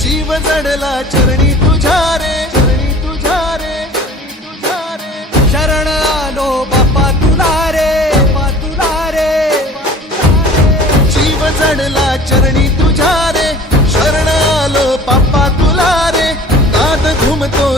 जीव जडला चरणी तुझ्या रे, चरणी तुझ्या रे, तुझ्या रे. शरण आलो बाप्पा तुला रे, बाप्पा तुला रे. जीव जडला चरणी तुझ्या रे, शरण आलो बाप्पा तुला रे. नाद घुमतो